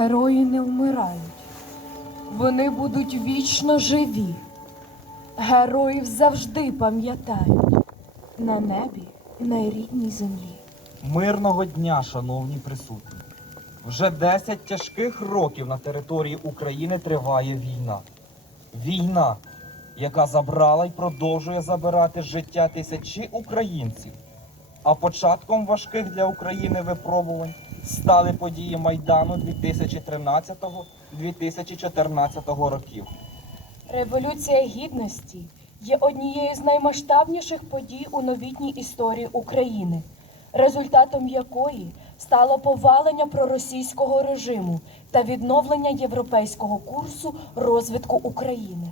Герої не вмирають. Вони будуть вічно живі. Героїв завжди пам'ятають на небі, на рідній землі. Мирного дня, шановні присутні. Вже 10 тяжких років на території України триває війна. Війна, яка забрала і продовжує забирати життя тисячі українців. А початком важких для України випробувань стали події Майдану 2013-2014 років. Революція гідності є однією з наймасштабніших подій у новітній історії України, результатом якої стало повалення проросійського режиму та відновлення європейського курсу розвитку України.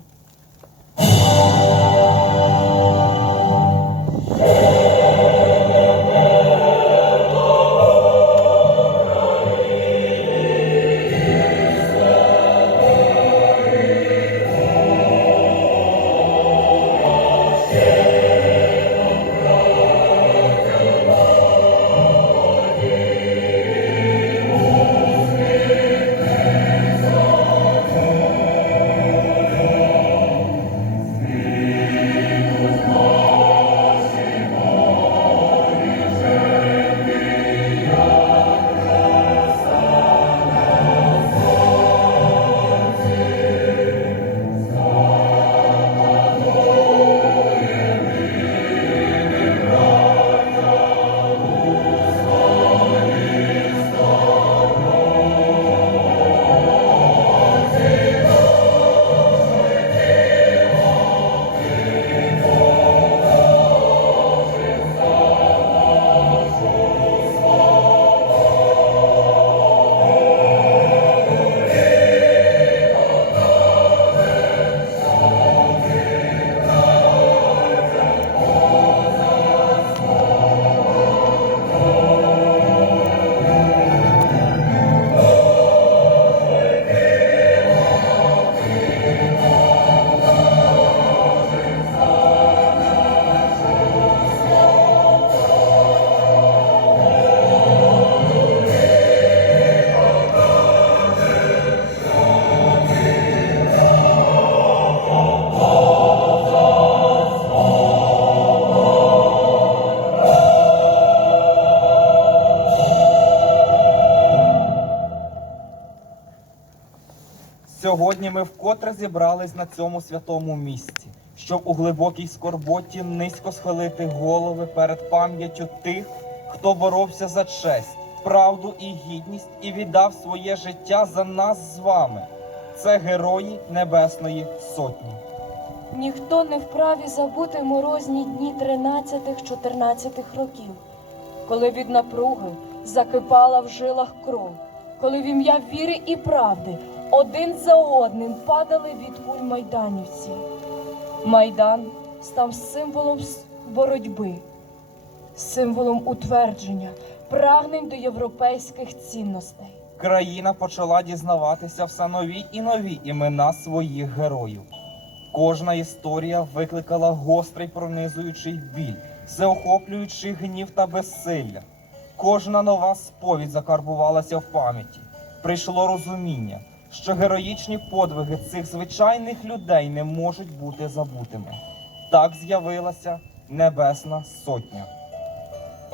Сьогодні ми вкотре зібрались на цьому святому місці, щоб у глибокій скорботі низько схилити голови перед пам'яттю тих, хто боровся за честь, правду і гідність і віддав своє життя за нас з вами. Це герої Небесної Сотні. Ніхто не вправі забути морозні дні 13-14 років, коли від напруги закипала в жилах кров, коли в ім'я віри і правди один за одним падали від куль майданівці. Майдан став символом боротьби, символом утвердження, прагнень до європейських цінностей. Країна почала дізнаватися все нові і нові імена своїх героїв. Кожна історія викликала гострий пронизуючий біль, всеохоплюючий гнів та безсилля. Кожна нова сповідь закарбувалася в пам'яті. Прийшло розуміння, що героїчні подвиги цих звичайних людей не можуть бути забутими. Так з'явилася Небесна Сотня.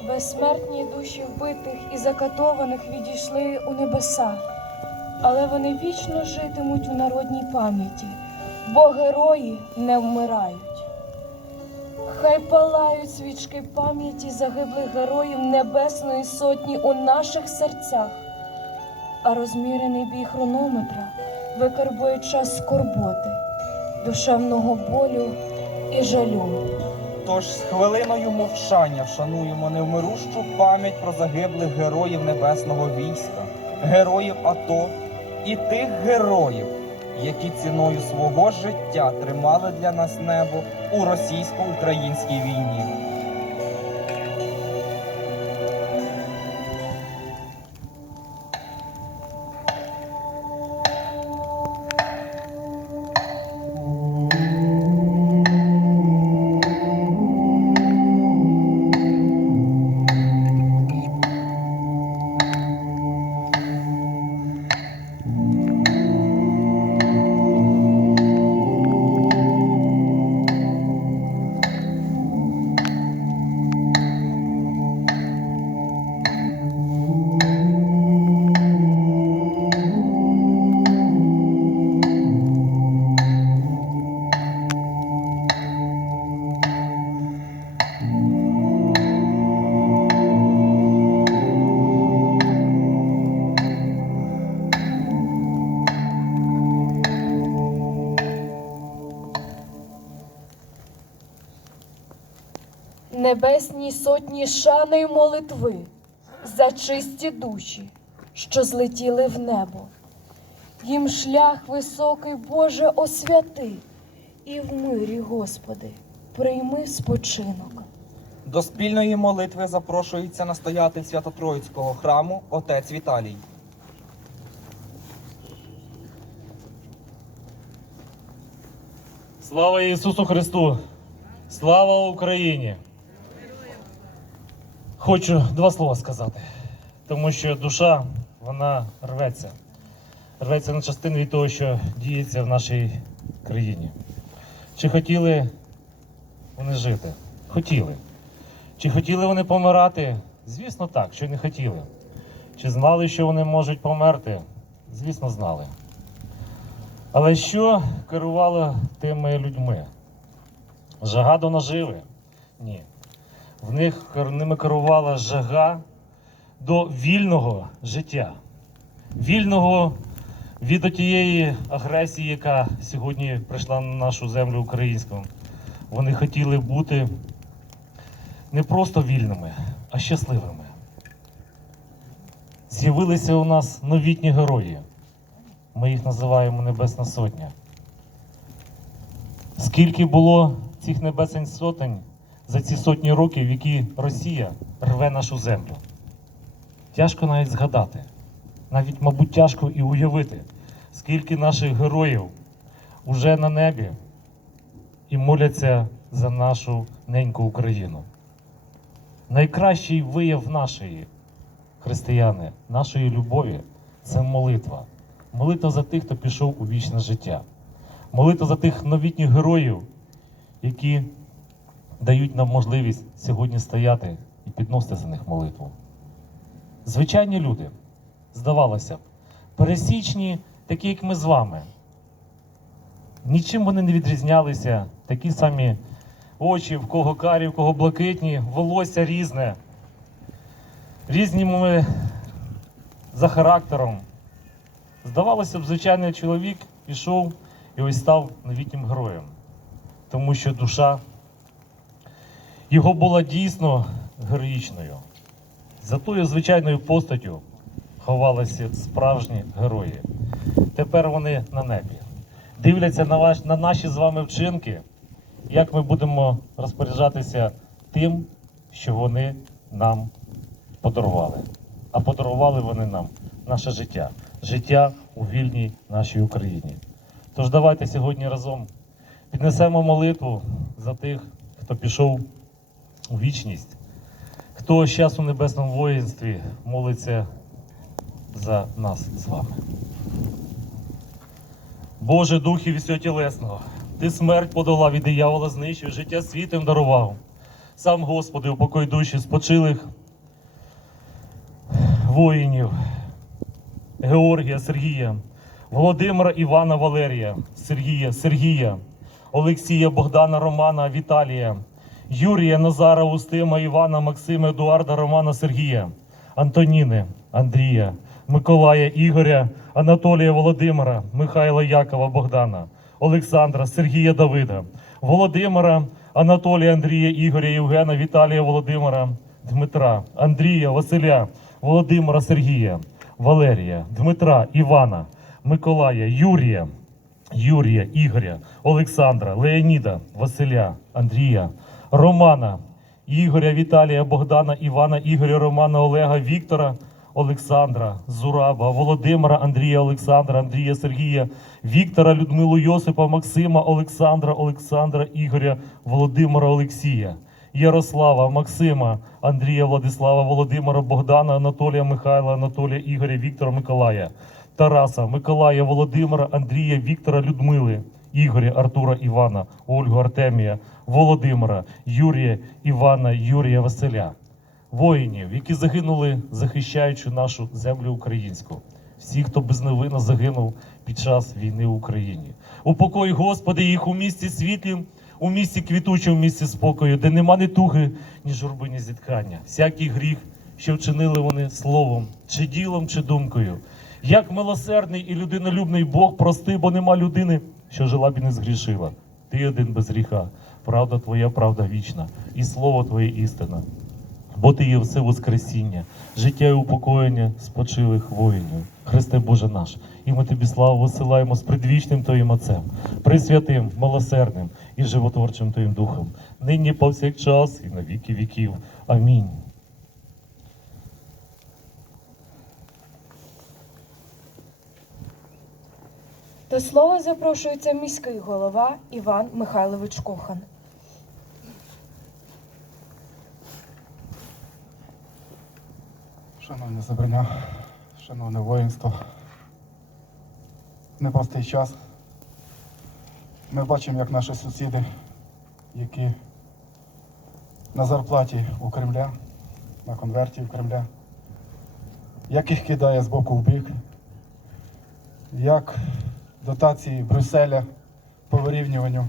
Безсмертні душі вбитих і закатованих відійшли у небеса, але вони вічно житимуть у народній пам'яті, бо герої не вмирають. Хай палають свічки пам'яті загиблих героїв Небесної Сотні у наших серцях, а розмірений бій хронометра викарбує час скорботи, душевного болю і жалю. Тож з хвилиною мовчання вшануємо невмирущу пам'ять про загиблих героїв небесного війська, героїв АТО і тих героїв, які ціною свого життя тримали для нас небо у російсько-українській війні. Небесній сотні шани й молитви за чисті душі, що злетіли в небо. Їм шлях високий, Боже, освяти, і в мирі, Господи, прийми спочинок. До спільної молитви запрошується настоятель Свято-Троїцького храму отець Віталій. Слава Ісусу Христу! Слава Україні! Хочу два слова сказати, тому що душа вона рветься. Рветься на частини від того, що діється в нашій країні. Чи хотіли вони жити? Хотіли. Чи хотіли вони помирати? Звісно, так, що не хотіли. Чи знали, що вони можуть померти? Звісно, знали. Але що керувало тими людьми? Жага до наживи? Ні. В них ними керувала жага до вільного життя, вільного від тієї агресії, яка сьогодні прийшла на нашу землю українську. Вони хотіли бути не просто вільними, а щасливими. З'явилися у нас новітні герої. Ми їх називаємо Небесна Сотня. Скільки було цих небесень сотень за ці сотні років, які Росія рве нашу землю? Тяжко навіть згадати. Навіть, мабуть, тяжко і уявити, скільки наших героїв уже на небі і моляться за нашу неньку Україну. Найкращий вияв нашої християни, нашої любові це молитва. Молитва за тих, хто пішов у вічне життя. Молитва за тих новітніх героїв, які дають нам можливість сьогодні стояти і підносити за них молитву. Звичайні люди, здавалося б, пересічні, такі, як ми з вами. Нічим вони не відрізнялися, такі самі очі, в кого карі, в кого блакитні, волосся різне. Різні ми за характером. Здавалося б, звичайний чоловік пішов і ось став новітнім героєм, тому що душа його була дійсно героїчною. За тою звичайною постаттю ховалися справжні герої. Тепер вони на небі. Дивляться на, ваш, на наші з вами вчинки, як ми будемо розпоряджатися тим, що вони нам подарували. А подарували вони нам наше життя, життя у вільній нашій Україні. Тож давайте сьогодні разом піднесемо молитву за тих, хто пішов у вічність, хто зараз у небесному воїнстві молиться за нас з вами. Боже Духів і Святілесного, ти смерть подолав і диявола знищив, життя світом дарував. Сам Господи, упокой душі спочилих воїнів Георгія, Сергія, Володимира Івана Валерія, Сергія, Сергія, Олексія, Богдана, Романа, Віталія, Юрія, Назара, Устима, Івана, Максима, Едуарда, Романа, Сергія, Антоніни, Андрія, Миколая, Ігоря, Анатолія, Володимира, Михайла, Якова, Богдана, Олександра, Сергія, Давида, Володимира, Анатолія, Андрія, Ігоря, Євгена, Віталія, Володимира, Дмитра, Андрія, Василя, Володимира, Сергія, Валерія, Дмитра, Івана, Миколая, Юрія, Юрія, Ігоря, Олександра, Леоніда, Василя, Андрія, Романа, Ігоря, Віталія, Богдана, Івана, Ігоря, Романа, Олега, Віктора, Олександра, Зураба, Володимира, Андрія, Олександра, Андрія, Сергія, Віктора, Людмилу, Йосипа, Максима, Олександра, Олександра, Ігоря, Володимира, Олексія. Ярослава, Максима, Андрія, Владислава, Володимира, Богдана, Анатолія, Михайла, Анатолія, Ігоря, Віктора, Миколая, Тараса, Миколая, Володимира, Андрія, Віктора, Людмили, Ігоря, Артура, Івана, Ольгу, Артемія, Володимира, Юрія, Івана, Юрія, Василя. Воїнів, які загинули, захищаючи нашу землю українську. Всі, хто безневинно загинув під час війни в Україні. Упокой, Господи, їх у місті світлім, у місті квітучому, в місті спокою, де нема ні туги, ні журби, ні зіткання. Всякий гріх, що вчинили вони словом, чи ділом, чи думкою. Як милосердний і людинолюбний Бог прости, бо нема людини, що жила б і не згрішила. Ти один без гріха. Правда Твоя, правда вічна, і слово Твоє істина. Бо ти є все Воскресіння, життя і упокоєння спочилих воїнів. Христе Боже наш, і ми тобі славу висилаємо з предвічним Твоїм Отцем, присвятим, милосердним і животворчим Твоїм Духом, нині повсякчас і на віки віків. Амінь. До слова запрошується міський голова Іван Михайлович Кохан. Шановне зібрання, шановне воїнство, непростий час. Ми бачимо, як наші сусіди, які на зарплаті у Кремля, на конверті у Кремля, як їх кидає з боку в бік, як дотації Брюсселя по вирівнюванню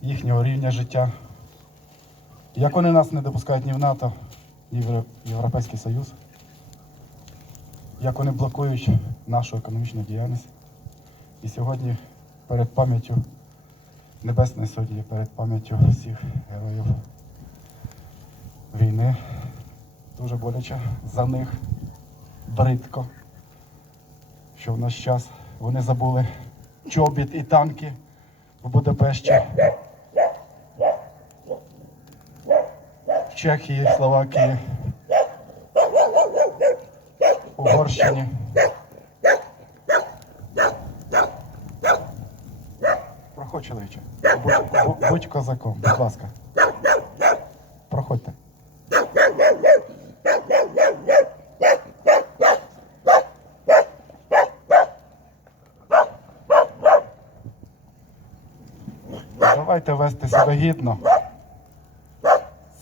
їхнього рівня життя, як вони нас не допускають ні в НАТО, ні в Європейський Союз як вони блокують нашу економічну діяльність. І сьогодні перед пам'яттю Небесної Сотні, перед пам'яттю всіх героїв війни, дуже боляче за них, бридко, що в наш час вони забули чобіт і танки в Будапешті, в Чехії, Словакії. Угорщині. Проходь, чоловіче. Будь, будь, козаком, будь ласка. Проходьте. Давайте вести себе гідно.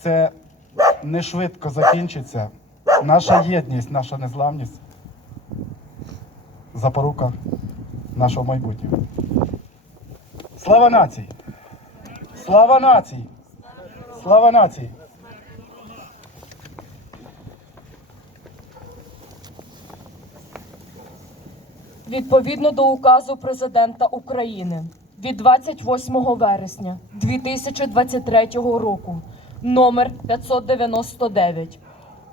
Це не швидко закінчиться. Наша єдність, наша незламність запорука нашого майбутнього. Слава нації! Слава нації! Слава нації! Відповідно до указу президента України від 28 вересня 2023 року, номер 599,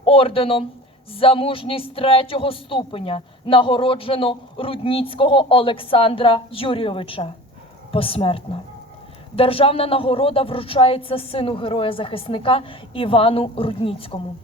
орденом за мужність третього ступеня нагороджено Рудніцького Олександра Юрійовича посмертно. Державна нагорода вручається сину героя захисника Івану Рудніцькому.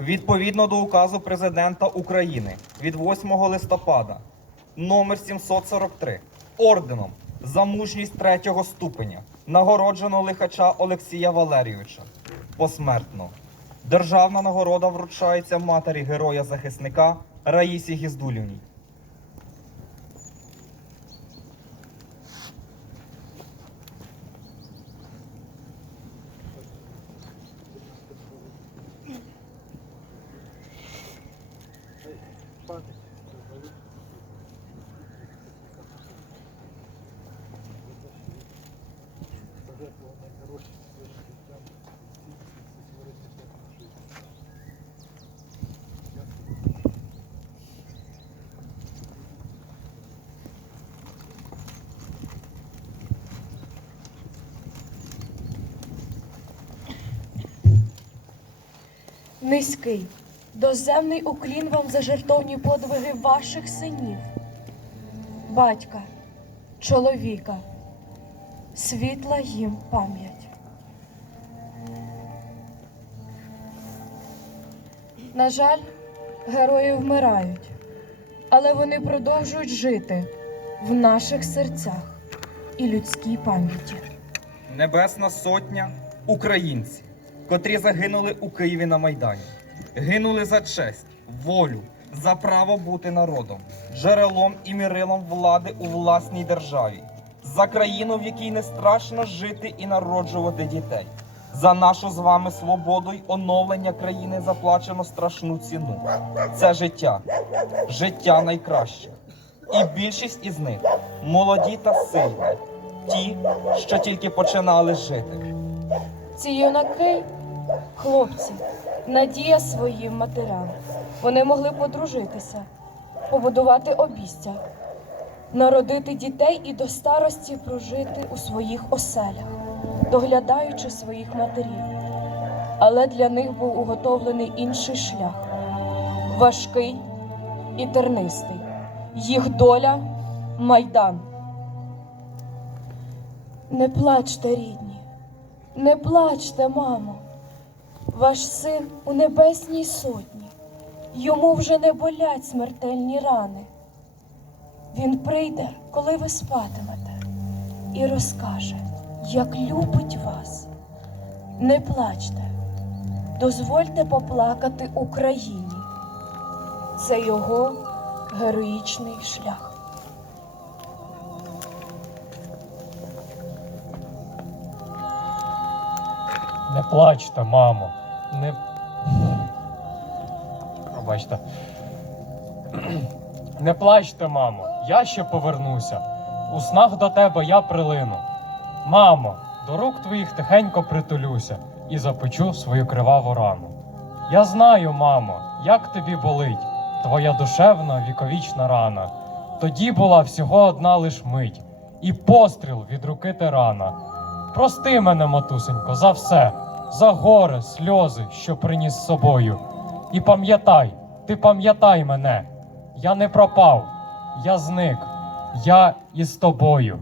Відповідно до указу президента України від 8 листопада номер 743 орденом за мужність третього ступеня нагороджено лихача Олексія Валерійовича посмертно. Державна нагорода вручається матері героя захисника Раїсі Гіздулівній. Низький, доземний уклін вам за жертовні подвиги ваших синів, батька, чоловіка, світла їм пам'ять. На жаль, герої вмирають, але вони продовжують жити в наших серцях і людській пам'яті. Небесна сотня українці, котрі загинули у Києві на Майдані. гинули за честь, волю, за право бути народом, джерелом і мірилом влади у власній державі, за країну, в якій не страшно жити і народжувати дітей. За нашу з вами свободу й оновлення країни заплачено страшну ціну. Це життя, життя найкраще. І більшість із них молоді та сильні, ті, що тільки починали жити. Ці юнаки, хлопці, надія своїм матерям. Вони могли подружитися, побудувати обістя, народити дітей і до старості прожити у своїх оселях, доглядаючи своїх матерів. Але для них був уготовлений інший шлях важкий і тернистий. Їх доля майдан. Не плачте, рідні. Не плачте, мамо, ваш син у небесній сотні, йому вже не болять смертельні рани. Він прийде, коли ви спатимете, і розкаже, як любить вас. Не плачте, дозвольте поплакати Україні. Це його героїчний шлях. Не плачте, мамо. Не. Пробачте. Не плачте, мамо. Я ще повернуся. У снах до тебе я прилину. Мамо, до рук твоїх тихенько притулюся і запечу свою криваву рану. Я знаю, мамо, як тобі болить твоя душевна віковічна рана. Тоді була всього одна лиш мить, і постріл від руки тирана. Прости мене, матусенько, за все, за горе, сльози, що приніс з собою. І пам'ятай, ти пам'ятай мене, я не пропав, я зник, я із тобою.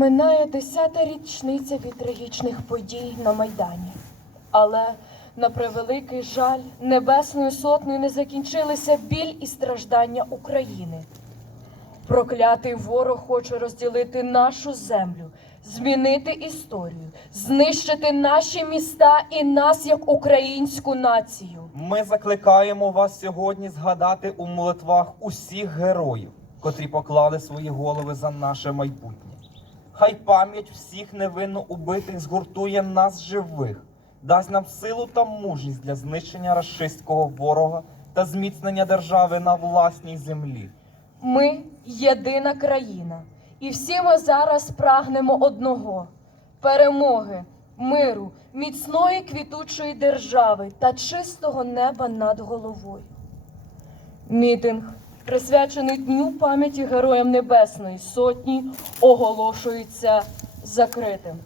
Минає десята річниця від трагічних подій на Майдані. Але, на превеликий жаль, Небесною сотнею не закінчилися біль і страждання України. Проклятий ворог хоче розділити нашу землю, змінити історію, знищити наші міста і нас як українську націю. Ми закликаємо вас сьогодні згадати у молитвах усіх героїв, котрі поклали свої голови за наше майбутнє. Хай пам'ять всіх невинно убитих згуртує нас живих, дасть нам силу та мужність для знищення рашистського ворога та зміцнення держави на власній землі. Ми єдина країна, і всі ми зараз прагнемо одного перемоги, миру, міцної квітучої держави та чистого неба над головою. Мітинг, присвячений Дню пам'яті Героям Небесної Сотні, оголошується закритим.